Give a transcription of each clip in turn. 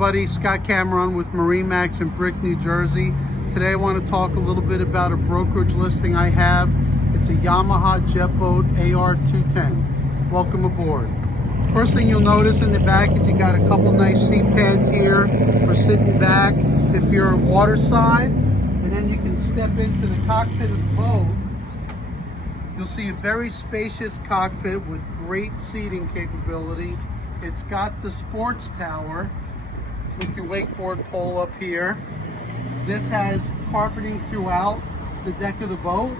everybody, Scott Cameron with MarineMax in Brick, New Jersey. Today I want to talk a little bit about a brokerage listing I have. It's a Yamaha jet boat AR 210. Welcome aboard. First thing you'll notice in the back is you got a couple nice seat pads here for sitting back if you're waterside, and then you can step into the cockpit of the boat. You'll see a very spacious cockpit with great seating capability. It's got the sports tower with your wakeboard pole up here. This has carpeting throughout the deck of the boat.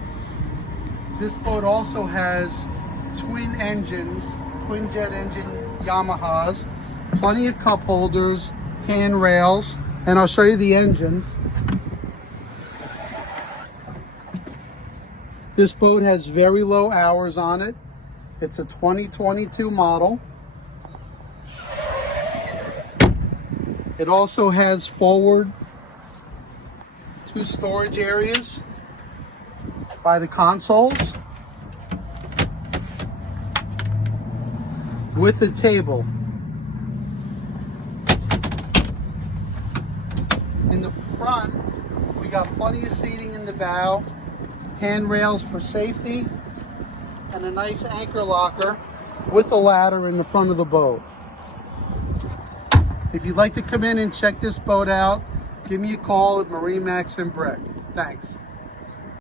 This boat also has twin engines, twin jet engine Yamahas, plenty of cup holders, handrails, and I'll show you the engines. This boat has very low hours on it. It's a 2022 model. It also has forward 2 storage areas by the consoles with a table. In the front, we got plenty of seating in the bow, handrails for safety, and a nice anchor locker with a ladder in the front of the boat. If you'd like to come in and check this boat out, give me a call at MarineMax Brick. Thanks.